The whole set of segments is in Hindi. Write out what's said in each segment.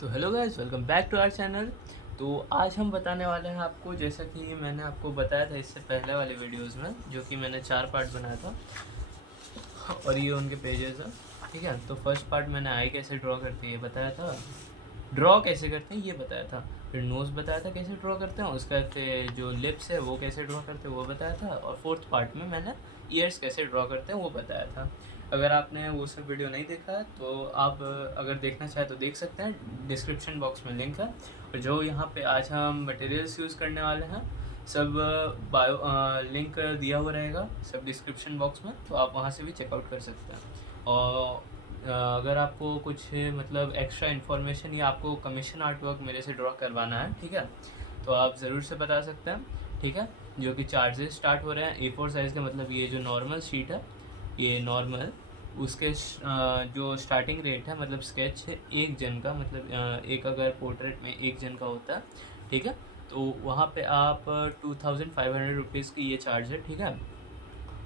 तो hello guys, welcome back to our channel. तो आज हम बताने वाले हैं आपको, जैसा कि मैंने आपको बताया था इससे पहले वाले वीडियोस में, जो कि मैंने 4 पार्ट बनाया था और ये उनके पेजेस हैं। ठीक है, तो फर्स्ट पार्ट मैंने आई कैसे ड्रॉ करते हैं ये बताया था, ड्रॉ कैसे करते हैं ये बताया था, फिर नोज़ बताया था कैसे ड्रॉ करते हैं, उसका फिर जो लिप्स है वो कैसे ड्रॉ करते हैं वो बताया था, और फोर्थ पार्ट में मैंने ईयर्स कैसे ड्रॉ करते हैं वो बताया था। अगर आपने वो सब वीडियो नहीं देखा है तो आप अगर देखना चाहें तो देख सकते हैं, डिस्क्रिप्शन बॉक्स में लिंक है। और जो यहाँ पे आज हम मटेरियल्स यूज़ करने वाले हैं सब बायो लिंक दिया हुआ रहेगा सब डिस्क्रिप्शन बॉक्स में, तो आप वहाँ से भी चेकआउट कर सकते हैं। और अगर आपको कुछ मतलब एक्स्ट्रा इन्फॉर्मेशन या आपको कमीशन आर्ट वर्क मेरे से ड्रॉ करवाना है, ठीक है, तो आप ज़रूर से बता सकते हैं। ठीक है, जो कि चार्जेस स्टार्ट हो रहे हैं A4 साइज़ का, मतलब ये जो नॉर्मल शीट है ये नॉर्मल, उसके जो स्टार्टिंग रेट है, मतलब स्केच है एक जन का, मतलब एक अगर पोर्ट्रेट में एक जन का होता है, ठीक है, तो वहाँ पे आप 2500 रुपीज़ की ये चार्ज है। ठीक है,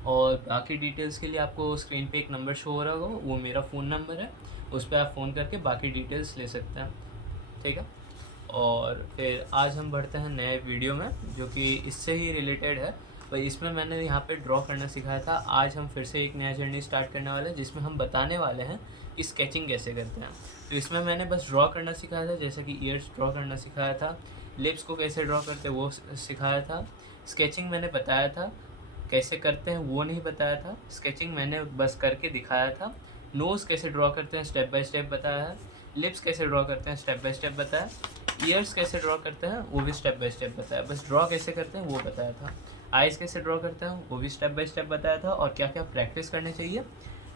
और बाकी डिटेल्स के लिए आपको स्क्रीन पे एक नंबर शो हो रहा होगा, वो मेरा फ़ोन नंबर है, उस पर आप फ़ोन करके बाकी डिटेल्स ले सकते हैं। ठीक है, और फिर आज हम बढ़ते हैं नए वीडियो में जो कि इससे ही रिलेटेड है, पर इसमें मैंने यहाँ पे ड्रॉ करना सिखाया था। आज हम फिर से एक नया जर्नी स्टार्ट करने वाले हैं जिसमें हम बताने वाले हैं कि स्केचिंग कैसे करते हैं। तो इसमें मैंने बस ड्रॉ करना सिखाया था, जैसे कि ईयर्स ड्रॉ करना सिखाया था, लिप्स को कैसे ड्रॉ करते हैं वो सिखाया था। स्केचिंग मैंने बताया था, कैसे करते हैं वो नहीं बताया था, स्केचिंग मैंने बस करके दिखाया था। नोज़ कैसे ड्रॉ करते हैं स्टेप बाय स्टेप बताया है, लिप्स कैसे ड्रॉ करते हैं स्टेप बाय स्टेप बताया, ईयर्स कैसे ड्रॉ करते हैं वो भी स्टेप बाय स्टेप बताया, बस ड्रॉ कैसे करते हैं वो बताया था। आइज़ कैसे ड्रॉ करते हैं वो भी स्टेप बाय स्टेप बताया था, और क्या क्या प्रैक्टिस करनी चाहिए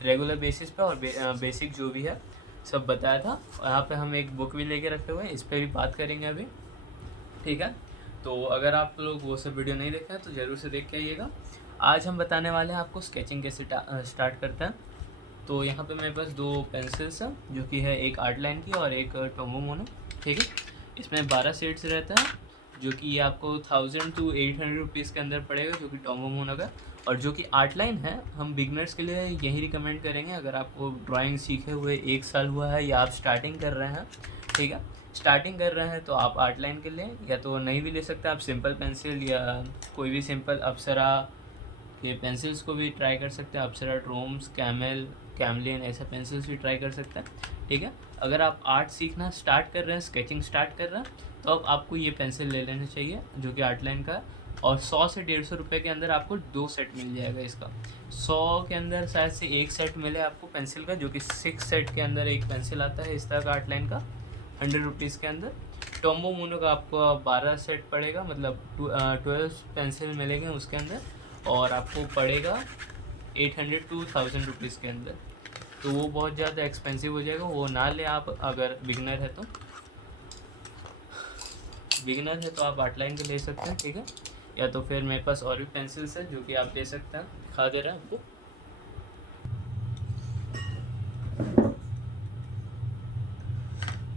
रेगुलर बेसिस पे, और बेसिक जो भी है सब बताया था। और यहाँ पे हम एक बुक भी लेके रखे हुए हैं, इस पर भी बात करेंगे अभी। ठीक है, तो अगर आप लोग वो सब वीडियो नहीं देखे हैं तो ज़रूर से देख के आइएगा। आज हम बताने वाले हैं आपको स्केचिंग कैसे स्टार्ट करते हैं। तो यहाँ पे मेरे पास 2 पेंसिल्स हैं, जो कि है एक आर्ट लाइन की और एक टोमो मोनो। ठीक है, इसमें 12 शेड्स रहते हैं, जो कि ये आपको 1000 to 800 रुपीज़ के अंदर पड़ेगा, जो कि टोमो मोनो का। और जो कि आर्ट लाइन है हम बिगनर्स के लिए यही रिकमेंड करेंगे, अगर आपको ड्राइंग सीखे हुए 1 साल हुआ है या आप स्टार्टिंग कर रहे हैं। ठीक है, स्टार्टिंग कर रहे हैं तो आप आर्ट लाइन के लें, या तो नहीं भी ले सकते आप सिंपल पेंसिल या कोई भी सिंपल अप्सरा के पेंसिल्स को भी ट्राई कर सकते हैं, अप्सरा, ट्रोम्स, कैमल, कैमलिन ऐसे पेंसिल्स भी ट्राई कर सकते हैं। ठीक है, अगर आप आर्ट सीखना स्टार्ट कर रहे हैं, स्केचिंग स्टार्ट कर रहे हैं, तो अब आपको ये पेंसिल ले लेना चाहिए जो कि आर्ट लाइन का है। और 100 से 150 रुपये के अंदर आपको 2 सेट मिल जाएगा इसका। 100 के अंदर शायद से एक सेट मिले आपको पेंसिल का, जो कि 6 सेट के अंदर एक पेंसिल आता है इस तरह का आर्ट लाइन का, 100 रुपीज़ के अंदर। टोम्बो मोनो का आपको 12 सेट पड़ेगा, मतलब 12 पेंसिल मिलेंगे उसके अंदर, और आपको पड़ेगा 800 to 1000 रुपीज़ के अंदर। तो वो बहुत ज़्यादा एक्सपेंसिव हो जाएगा, वो ना ले आप अगर बिगनर है तो। बिगनर है तो आप आर्ट लाइन के ले सकते हैं। ठीक है, या तो फिर मेरे पास और भी पेंसिल्स है जो कि आप ले सकते हैं, दिखा दे रहे हैं आपको।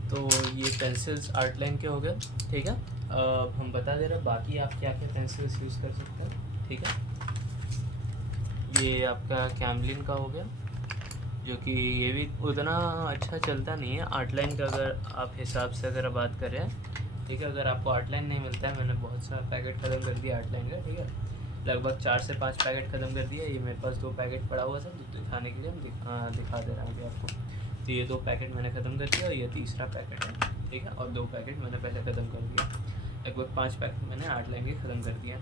तो ये पेंसिल्स आर्ट लाइन के हो गए। ठीक है, अब हम बता दे रहे हैं बाकी आप क्या क्या पेंसिल्स यूज़ कर सकते हैं। ठीक है, ये आपका कैमलिन का हो गया, जो कि ये भी उतना अच्छा चलता नहीं है आर्ट लाइन का, अगर आप हिसाब से अगर बात करें। ठीक है, अगर आपको आर्ट लाइन नहीं मिलता है, मैंने बहुत सारा पैकेट ख़त्म कर दिया आर्ट लाइन का। ठीक है, लगभग 4 से 5 पैकेट ख़त्म कर दिया। ये मेरे पास 2 पैकेट पड़ा हुआ था, तो दिखाने के लिए हम दिखा दे रहे हैं अभी आपको। तो ये 2 पैकेट मैंने ख़त्म कर दिया और ये तीसरा पैकेट है। ठीक है, और 2 पैकेट मैंने पहले ख़त्म कर दिया, लगभग 5 पैकेट मैंने आर्ट लाइन के ख़त्म कर दिया।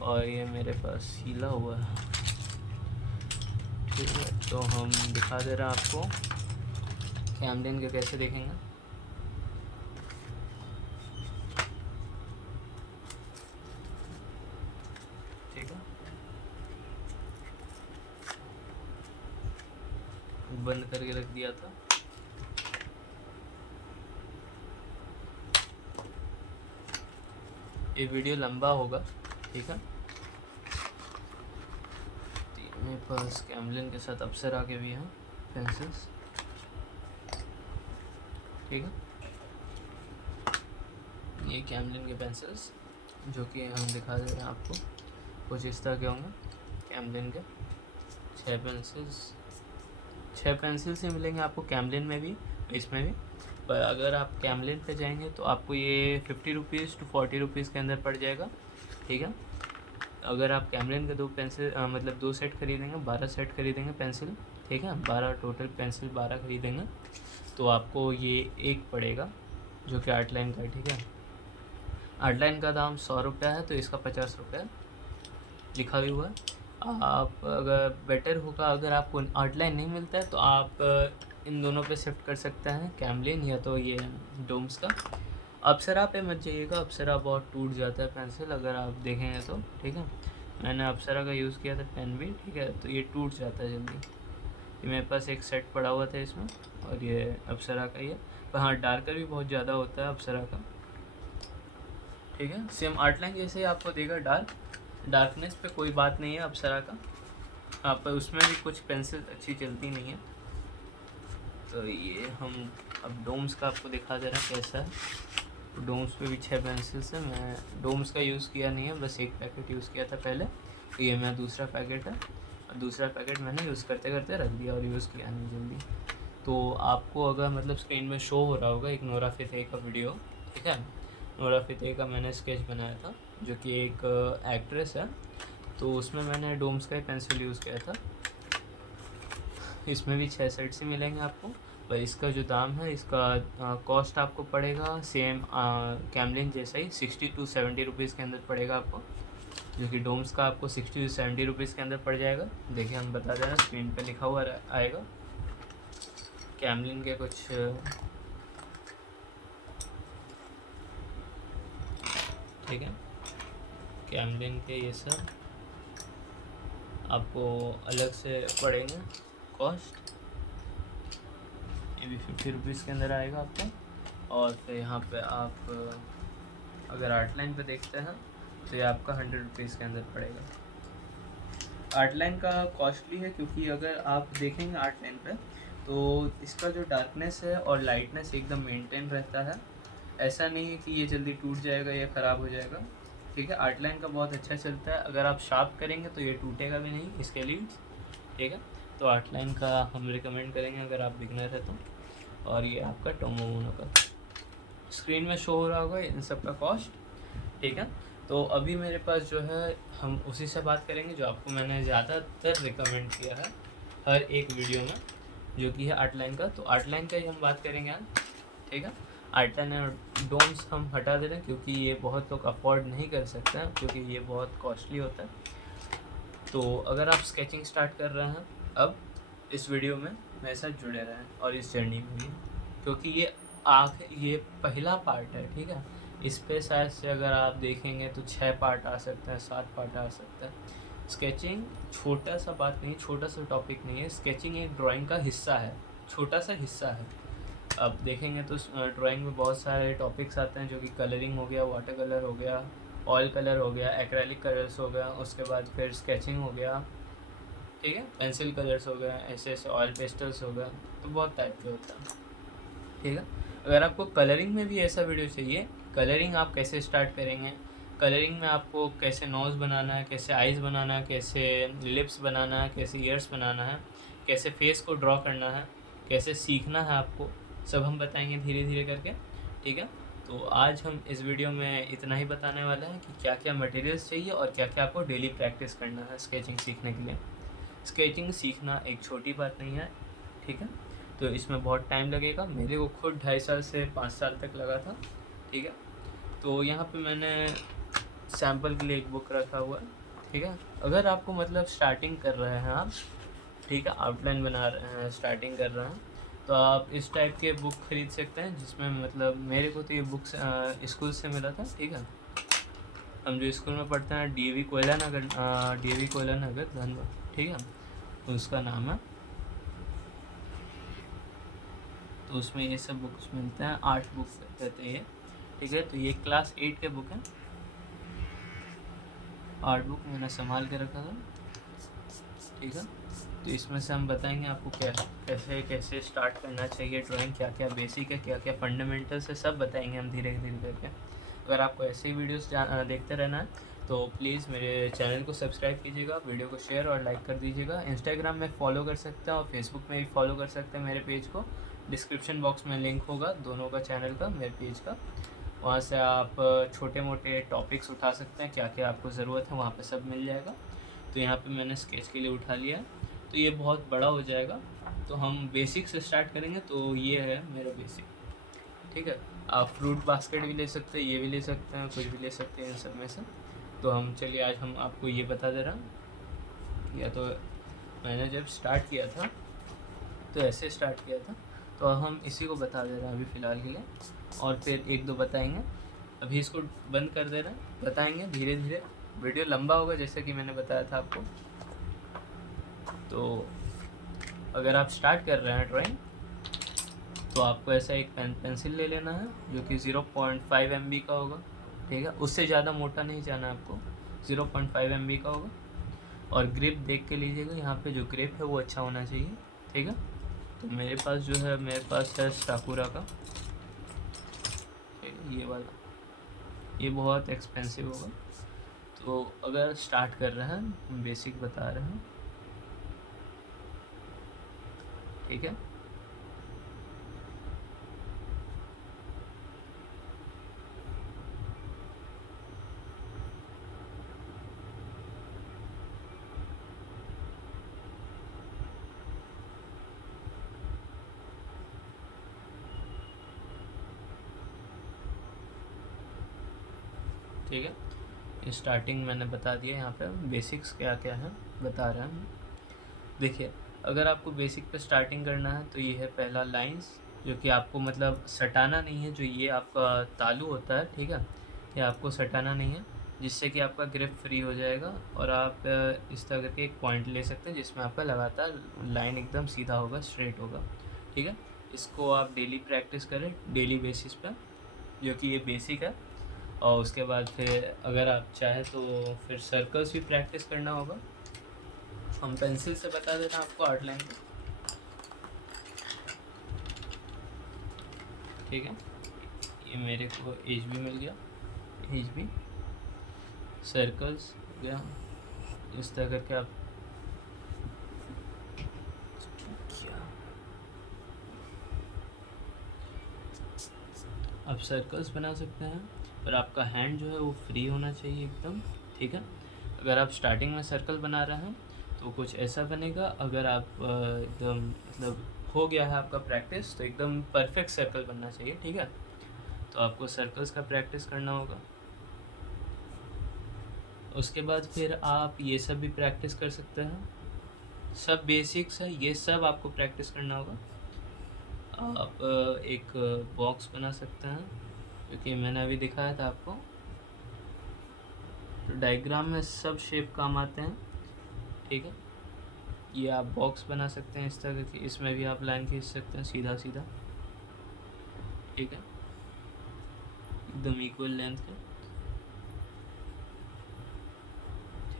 और ये मेरे पास हीला हुआ है। ठीक है, तो हम दिखा दे रहे हैं आपको कैमलिन के कैसे देखेंगे। ठीक है, बंद करके रख दिया था। ये वीडियो लंबा होगा। ठीक है, मेरे पास कैमलिन के साथ अप्सरा के भी हैं पेंसिल्स। ठीक है, ये कैमलिन के पेंसिल्स जो कि हम दिखा दे रहे हैं आपको, कुछ इस तरह के होंगे कैमलिन के। 6 पेंसिल्स ही मिलेंगे आपको कैमलिन में भी, इसमें भी। पर अगर आप कैमलिन पे जाएंगे तो आपको ये 50 रुपीज़ टू 40 रुपीज़ के अंदर पड़ जाएगा, ठीक है। अगर आप कैमलिन के 2 पेंसिल मतलब 2 सेट खरीदेंगे, 12 सेट खरीदेंगे पेंसिल, ठीक है, 12 टोटल पेंसिल 12 खरीदेंगे तो आपको ये एक पड़ेगा जो कि आर्ट लाइन का है, ठीक है। आर्ट लाइन का दाम 100 रुपये है तो इसका 50 रुपये लिखा भी हुआ है। आप अगर बेटर होगा अगर आपको आर्ट लाइन नहीं मिलता है तो आप इन दोनों पे शिफ्ट कर सकते हैं, कैमलिन या तो ये डोम्स का। अप्सरा पे मत जाइएगा, अप्सरा बहुत टूट जाता है पेंसिल अगर आप देखेंगे तो, ठीक है। मैंने अप्सरा का यूज़ किया था पेन भी, ठीक है, तो ये टूट जाता है जल्दी। ये मेरे पास एक सेट पड़ा हुआ था इसमें और ये अप्सरा का ही है, पर हाँ डार्कर भी बहुत ज़्यादा होता है अप्सरा का, ठीक है। सेम आर्ट लाइन जैसे ही आपको देगा डार्कनेस पे कोई बात नहीं है अप्सरा का, हाँ पर उसमें भी कुछ पेंसिल अच्छी चलती नहीं है। तो ये हम अब डोम्स का आपको दिखा दे रहे हैं कैसा है। डोम्स पे भी 6 पेंसिल्स है, मैं डोम्स का यूज़ किया नहीं है, बस एक पैकेट यूज़ किया था पहले, तो ये मेरा दूसरा पैकेट है और दूसरा पैकेट मैंने यूज़ करते करते रख दिया और यूज़ किया नहीं जल्दी। तो आपको अगर मतलब स्क्रीन में शो हो रहा होगा एक नोरा फतेही का वीडियो, ठीक है। नोरा फतेही का मैंने स्केच बनाया था जो कि एक एक्ट्रेस है, तो उसमें मैंने डोम्स का ही पेंसिल यूज़ किया था। इसमें भी 6 सेट्स ही मिलेंगे आपको, पर इसका जो दाम है इसका कॉस्ट आपको पड़ेगा सेम कैमलिन जैसा ही 60 टू 70 रुपीज़ के अंदर पड़ेगा आपको, जो कि डोम्स का आपको 60 टू 70 रुपीज़ के अंदर पड़ जाएगा। देखिए हम बता दे रहे हैं, स्क्रीन पे लिखा हुआ आएगा कैमलिन के कुछ ठीक है, कैमलिन के ये सब आपको अलग से पड़ेंगे कॉस्ट, ये भी 50 रुपीज़ के अंदर आएगा आपको। और फिर यहाँ पे आप अगर आर्ट लाइन पे देखते हैं तो ये आपका 100 रुपीज़ के अंदर पड़ेगा। आर्ट लाइन का कॉस्टली है क्योंकि अगर आप देखेंगे आर्ट लाइन पे तो इसका जो डार्कनेस है और लाइटनेस एकदम मेंटेन रहता है, ऐसा नहीं है कि ये जल्दी टूट जाएगा या ख़राब हो जाएगा, ठीक है। आर्ट लाइन का बहुत अच्छा चलता है, अगर आप शार्प करेंगे तो ये टूटेगा भी नहीं इसके लीड्स, ठीक है। तो आर्ट लाइन का हम रिकमेंड करेंगे अगर आप बिगनर है तो। और ये आपका टोमोमोनो का स्क्रीन में शो हो रहा होगा इन सब का कॉस्ट, ठीक है। तो अभी मेरे पास जो है हम उसी से बात करेंगे जो आपको मैंने ज़्यादातर रिकमेंड किया है हर एक वीडियो में, जो कि है आर्ट लाइन का। तो आर्ट लाइन का ही हम बात करेंगे आज, ठीक है। आर्ट लाइन और डोम्स हम हटा दे रहे हैं क्योंकि ये बहुत लोग अफोर्ड नहीं कर सकते हैं, क्योंकि ये बहुत कॉस्टली होता है। तो अगर आप स्केचिंग स्टार्ट कर रहे हैं अब इस वीडियो में मेरे साथ जुड़े रहें और इस जर्नी में भी, क्योंकि ये पहला पार्ट है, ठीक है। इस पे शायद से अगर आप देखेंगे तो 6 पार्ट आ सकते हैं, 7 पार्ट आ सकते हैं। स्केचिंग छोटा सा बात नहीं, छोटा सा टॉपिक नहीं है, स्केचिंग एक ड्राइंग का हिस्सा है, छोटा सा हिस्सा है। अब देखेंगे तो ड्राइंग में बहुत सारे टॉपिक्स आते हैं, जो कि कलरिंग हो गया, वाटर कलर हो गया, ऑयल कलर हो गया, एक्रेलिक कलर्स हो गया, उसके बाद फिर स्केचिंग हो गया, ठीक है, पेंसिल कलर्स हो गए, ऐसे ऑयल पेस्टल्स हो गया, तो बहुत टाइप के होता है, ठीक है। अगर आपको कलरिंग में भी ऐसा वीडियो चाहिए, कलरिंग आप कैसे स्टार्ट करेंगे, कलरिंग में आपको कैसे नोज़ बनाना है, कैसे आइज़ बनाना है, कैसे लिप्स बनाना है, कैसे ईयर्स बनाना है, कैसे फेस को ड्रॉ करना है, कैसे सीखना है आपको, सब हम बताएंगे धीरे धीरे करके, ठीक है। तो आज हम इस वीडियो में इतना ही बताने वाले हैं कि क्या क्या मटेरियल्स चाहिए और क्या क्या आपको डेली प्रैक्टिस करना है स्केचिंग सीखने के लिए। स्केचिंग सीखना एक छोटी बात नहीं है, ठीक है। तो इसमें बहुत टाइम लगेगा, मेरे को खुद 2.5 साल से 5 साल तक लगा था, ठीक है। तो यहाँ पे मैंने सैम्पल के लिए एक बुक रखा हुआ है, ठीक है। अगर आपको मतलब स्टार्टिंग कर रहे हैं आप, ठीक है, आउटलाइन बना रहे हैं, स्टार्टिंग कर रहे हैं, तो आप इस टाइप के बुक ख़रीद सकते हैं, जिसमें मतलब मेरे को तो ये बुक्स स्कूल से मिला था, ठीक है। हम जो स्कूल में पढ़ते हैं DAV कोयला नगर धनबाद, ठीक है, तो उसका नाम है। तो उसमें ये सब बुक्स मिलते हैं, 8 बुक्स कहते हैं ये, ठीक है। तो ये क्लास 8 के बुक हैं, 8 बुक मैंने संभाल के रखा था, ठीक है। तो इसमें से हम बताएंगे आपको कैसे कैसे स्टार्ट करना चाहिए ड्राइंग, क्या क्या बेसिक है, क्या क्या फंडामेंटल्स है, सब बताएंगे हम धीरे धीरे करके। अगर आपको ऐसे ही वीडियोस देखते रहना है तो प्लीज़ मेरे चैनल को सब्सक्राइब कीजिएगा, वीडियो को शेयर और लाइक कर दीजिएगा। इंस्टाग्राम में फॉलो कर सकते हैं और फेसबुक में भी फॉलो कर सकते हैं मेरे पेज को, डिस्क्रिप्शन बॉक्स में लिंक होगा दोनों का, चैनल का, मेरे पेज का। वहाँ से आप छोटे मोटे टॉपिक्स उठा सकते हैं, क्या क्या आपको ज़रूरत है वहाँ पे सब मिल जाएगा। तो यहाँ पे मैंने स्केच के लिए उठा लिया है, तो ये बहुत बड़ा हो जाएगा। तो हम बेसिक से स्टार्ट करेंगे, तो ये है मेरा बेसिक। ठीक है, आप फ्रूट बास्केट भी ले सकते हैं, ये भी ले सकते हैं, कुछ भी ले सकते हैं इन सब में से। तो हम चलिए आज हम आपको ये बता दे रहा हूँ। या तो मैंने जब स्टार्ट किया था तो ऐसे स्टार्ट किया था, तो हम इसी को बता दे रहे हैं अभी फ़िलहाल के लिए, और फिर एक दो बताएंगे। अभी इसको बंद कर दे रहे हैं, बताएंगे धीरे धीरे। वीडियो लंबा होगा जैसे कि मैंने बताया था आपको। तो अगर आप स्टार्ट कर रहे हैं ड्राइंग, तो आपको ऐसा एक पेंसिल ले लेना है जो कि 0.5 MB का होगा। ठीक है, उससे ज़्यादा मोटा नहीं जाना है आपको, 0.5 MB का होगा। और ग्रिप देख के लीजिएगा, यहाँ पे जो ग्रिप है वो अच्छा होना चाहिए। ठीक है, तो मेरे पास है साकुरा का, ये वाला, ये बहुत एक्सपेंसिव होगा। तो अगर स्टार्ट कर रहे हैं, हम बेसिक बता रहे हैं। ठीक है, ठीक है, स्टार्टिंग मैंने बता दिया। यहाँ पे बेसिक्स क्या क्या है बता रहे हैं। देखिए, अगर आपको बेसिक पे स्टार्टिंग करना है तो ये है पहला लाइंस, जो कि आपको मतलब सटाना नहीं है। जो ये आपका तालू होता है, ठीक है, ये आपको सटाना नहीं है, जिससे कि आपका ग्रिप फ्री हो जाएगा। और आप इस तरह करके एक पॉइंट ले सकते हैं जिसमें आपका लगातार लाइन एकदम सीधा होगा, स्ट्रेट होगा। ठीक है, इसको आप डेली प्रैक्टिस करें, डेली बेसिस पर, जो कि ये बेसिक है। और उसके बाद फिर अगर आप चाहें तो फिर सर्कल्स भी प्रैक्टिस करना होगा। हम पेंसिल से बता देना आपको आउटलाइन को। ठीक है, ये मेरे को एच बी मिल गया, एच बी सर्कल्स हो गया। इस तरह करके आप सर्कल्स बना सकते हैं, पर आपका हैंड जो है वो फ्री होना चाहिए एकदम। ठीक है, अगर आप स्टार्टिंग में सर्कल बना रहे हैं तो कुछ ऐसा बनेगा। अगर आप एकदम मतलब हो गया है आपका प्रैक्टिस, तो एकदम परफेक्ट सर्कल बनना चाहिए। ठीक है, तो आपको सर्कल्स का प्रैक्टिस करना होगा। उसके बाद फिर आप ये सब भी प्रैक्टिस कर सकते हैं, सब बेसिक्स है, ये सब आपको प्रैक्टिस करना होगा। आप एक बॉक्स बना सकते हैं, क्योंकि मैंने अभी दिखाया था आपको। तो डायग्राम में सब शेप काम आते हैं। ठीक है, ये आप बॉक्स बना सकते हैं इस तरह की, इसमें भी आप लाइन खींच सकते हैं सीधा सीधा। ठीक है, एकदम इक्वल लेंथ के।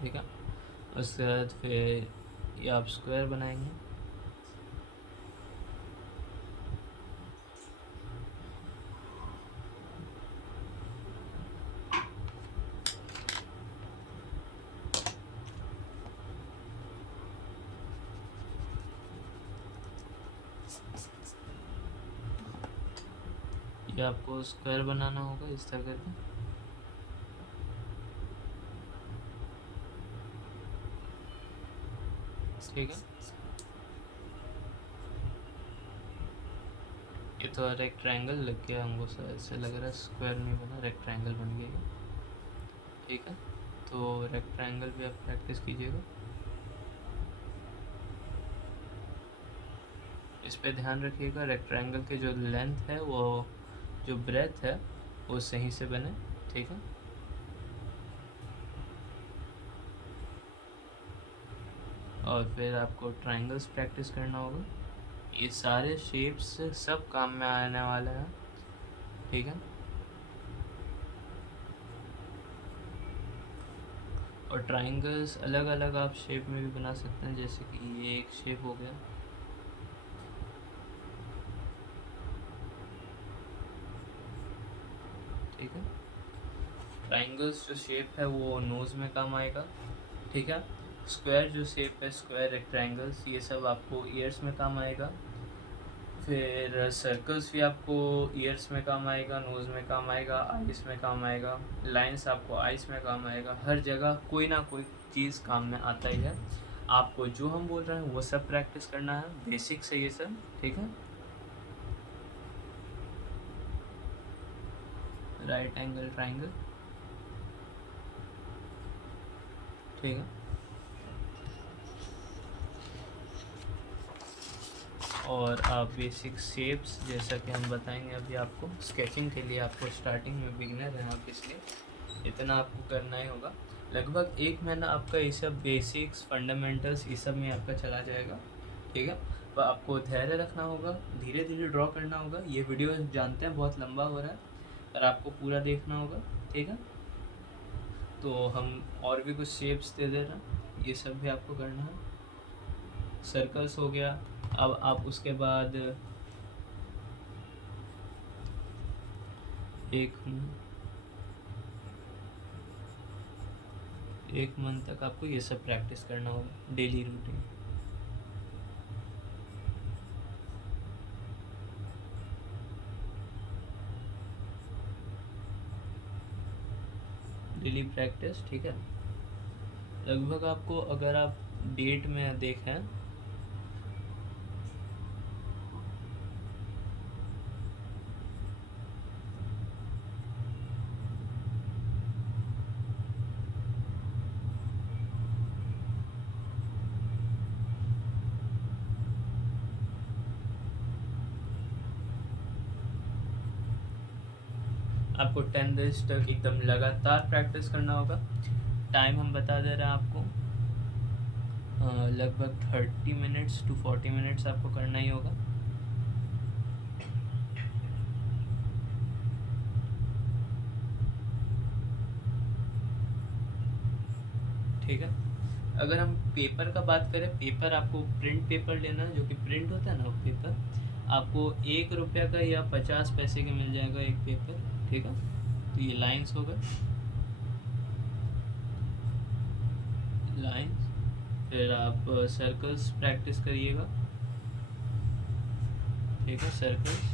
ठीक है, उसके बाद फिर ये आप स्क्वायर बनाएंगे। ये आपको स्क्वायर बनाना होगा इस तरह करके। ठीक है, ये तो रेक्टेंगल लग गया हमको, सर ऐसे लग रहा है स्क्वायर नहीं बना, रेक्टेंगल बन गया ये। ठीक है, तो रेक्टेंगल भी आप प्रैक्टिस कीजिएगा। इस पे ध्यान रखिएगा, रेक्टेंगल के जो लेंथ है वो, जो ब्रेथ है वो सही से बने। ठीक है, और फिर आपको ट्रायंगल्स प्रैक्टिस करना होगा। ये सारे शेप्स सब काम में आने वाला है। ठीक है, और ट्रायंगल्स अलग अलग आप शेप में भी बना सकते हैं, जैसे कि ये एक शेप हो गया। ठीक है, ट्रायंगल्स जो शेप है वो नोज़ में काम आएगा। ठीक है, स्क्वायर जो शेप है, स्क्वायर, रेक्टेंगल्स, ये सब आपको ईयर्स में काम आएगा। फिर सर्कल्स भी आपको ईयर्स में काम आएगा, नोज़ में काम आएगा, आइस में काम आएगा, लाइंस आपको आइस में काम आएगा। हर जगह कोई ना कोई चीज़ काम में आता ही है। आपको जो हम बोल रहे हैं वो सब प्रैक्टिस करना है, बेसिक से ये सब, ठीक है। राइट एंगल ट्राइंगल, ठीक है। और आप बेसिक शेप्स जैसा कि हम बताएंगे अभी आपको, स्केचिंग के लिए आपको स्टार्टिंग में बिगिनर हैं आप, इसलिए इतना आपको करना ही होगा। लगभग 1 महीना आपका ये सब बेसिक्स फंडामेंटल्स ये सब में आपका चला जाएगा, ठीक है। तो आपको धैर्य रखना होगा, धीरे धीरे ड्रॉ करना होगा। ये वीडियो जानते हैं बहुत लंबा हो रहा है, पर आपको पूरा देखना होगा, ठीक है। तो हम और भी कुछ शेप्स दे दे रहे हैं, ये सब भी आपको करना है। सर्कल्स हो गया। अब आप उसके बाद एक मंथ तक आपको ये सब प्रैक्टिस करना होगा, डेली रूटीन। डेली प्रैक्टिस, ठीक है। लगभग आपको अगर आप डेट में देखें आपको 10 डेज तक एकदम लगातार प्रैक्टिस करना होगा। टाइम हम बता दे रहे हैं आपको, लगभग 30 मिनट्स टू 40 मिनट्स आपको करना ही होगा। ठीक है। अगर हम पेपर का बात करें, पेपर आपको प्रिंट पेपर लेना है, जो कि प्रिंट होता है ना वो पेपर, आपको 1 रुपये का या 50 पैसे का मिल जाएगा एक पेपर, ठीक है। तो ये लाइंस हो गए, लाइंस। फिर आप सर्कल्स प्रैक्टिस करिएगा, ठीक है, सर्कल्स।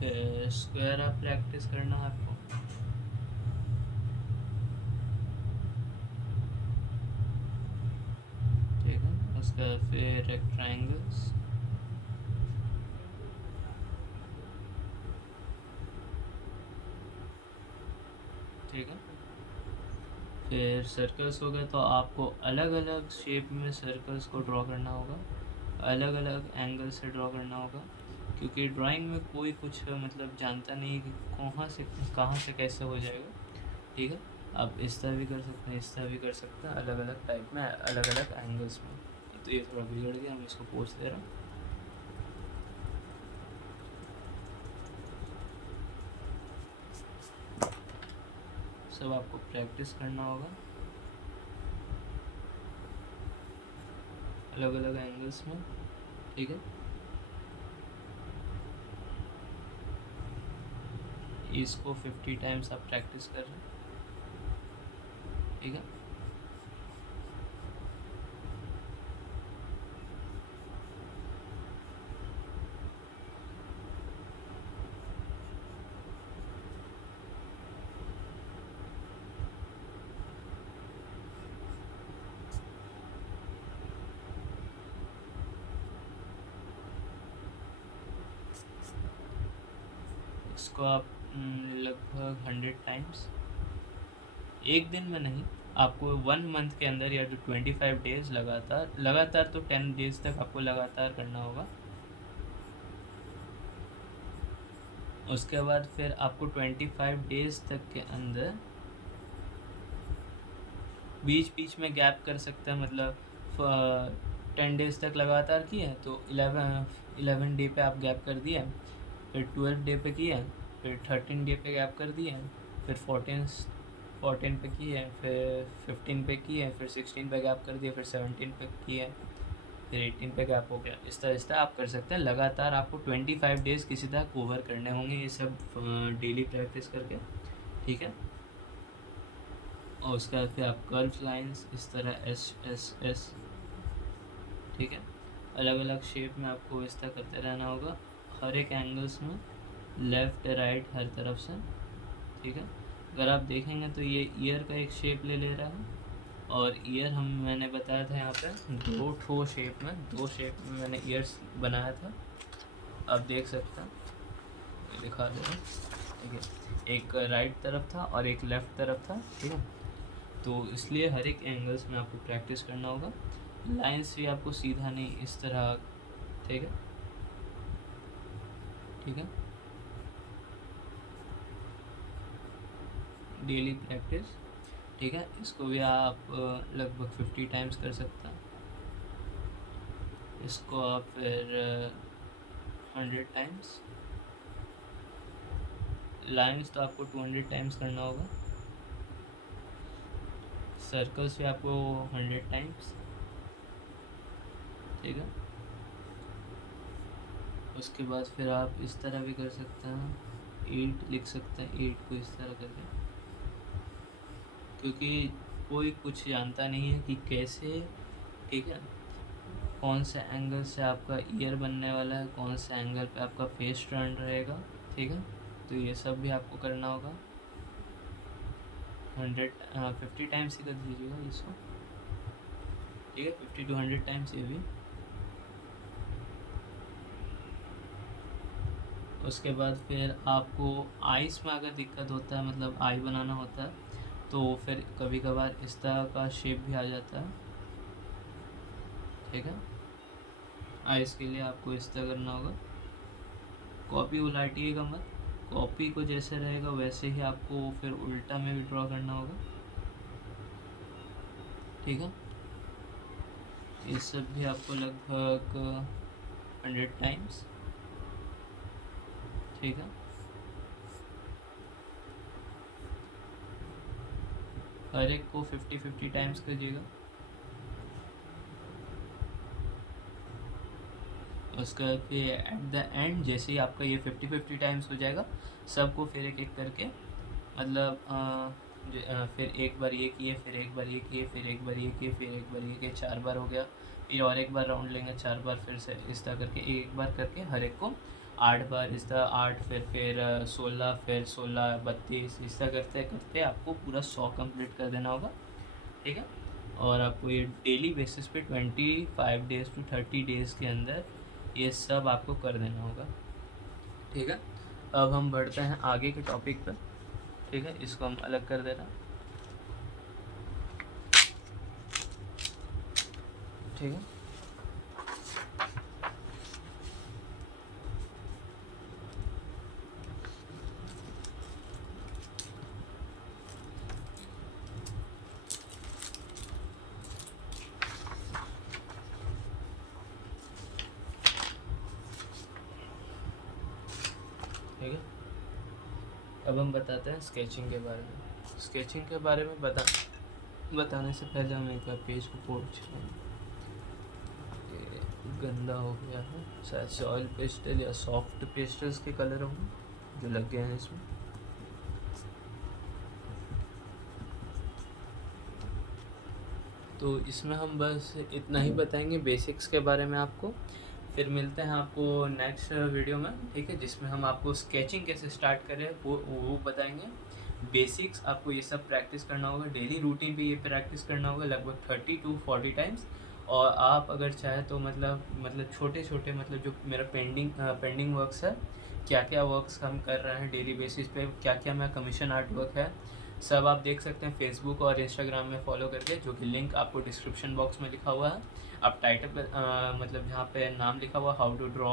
फिर स्क्वायर आप प्रैक्टिस करना है आपको, ठीक है। उसका फिर रेक्टेंगल्स, ठीक है। फिर सर्कल्स हो गए, तो आपको अलग अलग शेप में सर्कल्स को ड्रॉ करना होगा, अलग अलग एंगल से ड्रॉ करना होगा, क्योंकि ड्राइंग में कोई कुछ मतलब जानता नहीं कि कहाँ से कैसे हो जाएगा, ठीक है। आप इस तरह भी कर सकते हैं, इस तरह भी कर सकते हैं, अलग अलग टाइप में, अलग अलग एंगल्स में। तो ये थोड़ा बिगड़ गया, मैं इसको पोंछ दे रहा हूँ। सब आपको प्रैक्टिस करना होगा, अलग अलग एंगल्स में, ठीक है। इसको 50 टाइम्स आप प्रैक्टिस कर रहे हैं, ठीक है। इसको आप लगभग 100 टाइम्स, एक दिन में नहीं, आपको 1 मंथ के अंदर या तो 25 डेज लगातार तो 10 डेज तक आपको लगातार करना होगा। उसके बाद फिर आपको 25 डेज तक के अंदर बीच बीच में गैप कर सकते हैं, मतलब 10 डेज तक लगातार किए तो 11 डे पे आप गैप कर दिए, फिर 12 डे पे किए, फिर 13 डे पे गैप कर दिए, फिर 14 पे किए, फिर 15 पे किए, फिर 16 पे गैप कर दिए, फिर 17 पे किए, फिर 18 पे गैप हो गया। इस तरह आप कर सकते हैं लगातार। आपको 25 डेज़ किसी तरह कवर करने होंगे ये सब डेली प्रैक्टिस करके, ठीक है। और उसके बाद फिर आप कर्व लाइंस इस तरह एस एस एस, ठीक है। अलग अलग शेप में आपको इस तरह करते रहना होगा, हर एक एंगल्स में, लेफ़्ट राइट हर तरफ से, ठीक है। अगर आप देखेंगे तो ये ईयर का एक शेप ले ले रहा है, और ईयर मैंने बताया था यहाँ पे दो शेप में मैंने ईयर्स बनाया था, आप देख सकते हैं, ये दिखा दे रहा हूँ, ठीक है। एक राइट तरफ था और एक लेफ़्ट तरफ था, ठीक है। तो इसलिए हर एक एंगल्स में आपको प्रैक्टिस करना होगा। लाइंस भी आपको सीधा नहीं, इस तरह, ठीक है, ठीक है। डेली प्रैक्टिस, ठीक है। इसको भी आप लगभग 50 टाइम्स कर सकते हैं। इसको आप फिर 100 टाइम्स। लाइंस तो आपको 200 टाइम्स करना होगा। सर्कल्स भी आपको 100 टाइम्स, ठीक है। उसके बाद फिर आप इस तरह भी कर सकते हैं, 8 लिख सकते हैं, 8 को इस तरह करके, क्योंकि कोई कुछ जानता नहीं है कि कैसे, ठीक है, कौन से एंगल से आपका ईयर बनने वाला है, कौन से एंगल पे आपका फेस टर्न रहेगा, ठीक है। तो ये सब भी आपको करना होगा। 50 टाइम्स ही कर दीजिएगा इसको, ठीक है, 50 to 100 टाइम्स ये भी। उसके बाद फिर आपको आइस में अगर दिक्कत होता है, मतलब आई बनाना होता है, तो फिर कभी कभार इस तरह का शेप भी आ जाता है, ठीक है। आइस के लिए आपको इस तरह करना होगा। कॉपी उलटिएगा मत, कॉपी को जैसे रहेगा वैसे ही आपको फिर उल्टा में भी ड्रॉ करना होगा, ठीक है। ये सब भी आपको लगभग 100 टाइम्स, ठीक है। हर एक को 50 टाइम्स करिएगा। उसका फिर एट द एंड जैसे ही आपका ये 50 टाइम्स हो जाएगा, सबको फिर एक एक करके, मतलब फिर एक बार ये किए, फिर एक बार ये किए, फिर एक बार ये किए, फिर एक बार ये किए, 4 बार हो गया। फिर और एक बार राउंड लेंगे, 4 बार, फिर से इस तरह करके एक बार करके हर एक को 8 बार, इस तरह 8, फिर 16, फिर 16, 32, इस तरह करते करते आपको पूरा 100 कंप्लीट कर देना होगा, ठीक है। और आपको ये डेली बेसिस पे 25 डेज़ to 30 डेज़ के अंदर ये सब आपको कर देना होगा, ठीक है। अब हम बढ़ते हैं आगे के टॉपिक पर, ठीक है। इसको हम अलग कर देना, ठीक है। ठीक है, अब हम बताते हैं स्केचिंग के बारे में। स्केचिंग के बारे में बताने से पहले हम एक बार पेज को पोंछ लें। ये गंदा हो गया है, शायद से ऑयल पेस्टल या सॉफ्ट पेस्टल्स के कलर होंगे जो लग गए हैं इसमें। तो इसमें हम बस इतना ही बताएंगे बेसिक्स के बारे में आपको। फिर मिलते हैं आपको नेक्स्ट वीडियो में, ठीक है, जिसमें हम आपको स्केचिंग कैसे स्टार्ट करें वो बताएंगे। बेसिक्स आपको ये सब प्रैक्टिस करना होगा, डेली रूटीन पे ये प्रैक्टिस करना होगा लगभग 30 to 40 टाइम्स। और आप अगर चाहे तो मतलब छोटे छोटे, मतलब जो मेरा पेंडिंग वर्क्स है, क्या क्या वर्क्स हम कर रहे हैं डेली बेसिस पे, क्या क्या मेरा कमीशन आर्ट वर्क है, सब आप देख सकते हैं फेसबुक और इंस्टाग्राम में फॉलो करके, जो कि लिंक आपको डिस्क्रिप्शन बॉक्स में लिखा हुआ है। आप टाइटल पर मतलब जहाँ पे नाम लिखा हुआ how to draw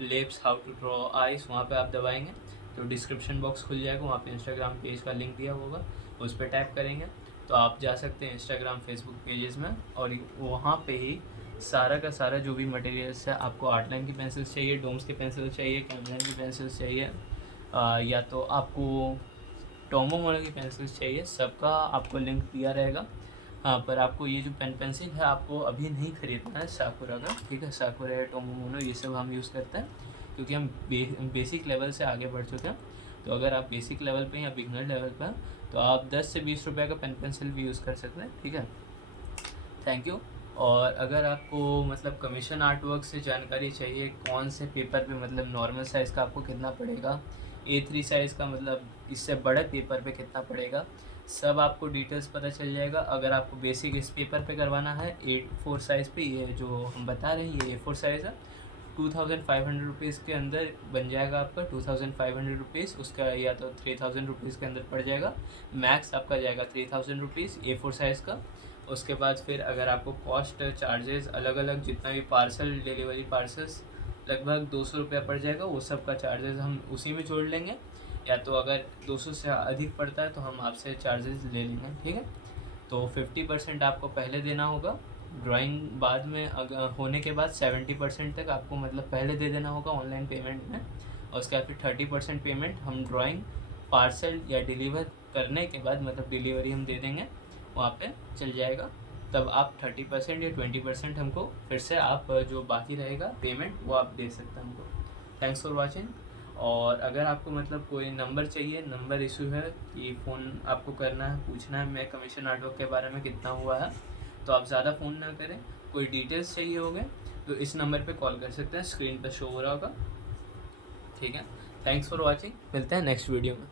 lips, how to draw eyes, वहाँ पे आप दबाएंगे तो डिस्क्रिप्शन बॉक्स खुल जाएगा, वहाँ पे इंस्टाग्राम पेज का लिंक दिया होगा, उस पर टैप करेंगे तो आप जा सकते हैं इंस्टाग्राम फेसबुक पेजेस में, और वहाँ पे ही सारा का सारा जो भी मटेरियल्स है, आपको आर्टलाइन की पेंसिल्स चाहिए, डोम्स के पेंसिल चाहिए, कैमलिन की पेंसिल्स चाहिए, या तो आपको टोमो मॉडल की पेंसिल्स चाहिए, सबका आपको लिंक दिया रहेगा। हाँ, पर आपको ये जो पेंसिल है आपको अभी नहीं खरीदना है साकुरा का, ठीक है। साकुरा या टोमो मोनो ये सब हम यूज़ करते हैं क्योंकि हम बेसिक लेवल से आगे बढ़ चुके हैं। तो अगर आप बेसिक लेवल पे या बिगनर लेवल पर हैं तो आप 10 से 20 रुपये का पेंसिल भी यूज़ कर सकते हैं, ठीक है। Thank you. और अगर आपको मतलब कमीशन आर्ट वर्क से जानकारी चाहिए, कौन से पेपर पे मतलब नॉर्मल साइज़ का आपको कितना पड़ेगा, A3 साइज़ का मतलब इससे बड़े पेपर पे कितना पड़ेगा, सब आपको डिटेल्स पता चल जाएगा। अगर आपको बेसिक इस पेपर पे करवाना है A4 साइज़ पे, ये जो हम बता रहे हैं ये A4 साइज़ है, 2500 रुपीज़ के अंदर बन जाएगा आपका 2500 रुपीज़, उसका या तो 3000 रुपीज़ के अंदर पड़ जाएगा। मैक्स आपका जाएगा 3000 रुपीज़ A4 साइज़ का। उसके बाद फिर अगर आपको कॉस्ट चार्जेस अलग अलग जितना भी पार्सल डिलीवरी पार्सल्स लगभग 200 रुपया पड़ जाएगा, वो सब का चार्जेस हम उसी में जोड़ लेंगे, या तो अगर 200 से अधिक पड़ता है तो हम आपसे चार्जेस ले लेंगे, ठीक है। तो 50% आपको पहले देना होगा, ड्राइंग बाद में अगर होने के बाद 70% तक आपको मतलब पहले दे देना होगा ऑनलाइन पेमेंट में, और उसके बाद फिर 30% पेमेंट हम ड्राइंग पार्सल या डिलीवर करने के बाद मतलब डिलीवरी हम दे देंगे, वहाँ पे चल जाएगा। तब आप 30% या 20% हमको फिर से आप जो बाकी रहेगा पेमेंट वो आप दे सकते हैं हमको। Thanks for watching. और अगर आपको मतलब कोई नंबर चाहिए, नंबर इशू है कि फ़ोन आपको करना है, पूछना है मैं कमीशन आर्टवर्क के बारे में कितना हुआ है, तो आप ज़्यादा फ़ोन ना करें। कोई डिटेल्स चाहिए होंगे तो इस नंबर पे कॉल कर सकते हैं, स्क्रीन पर शो हो रहा होगा, ठीक है। थैंक्स फॉर वॉचिंग, मिलते हैं नेक्स्ट वीडियो में।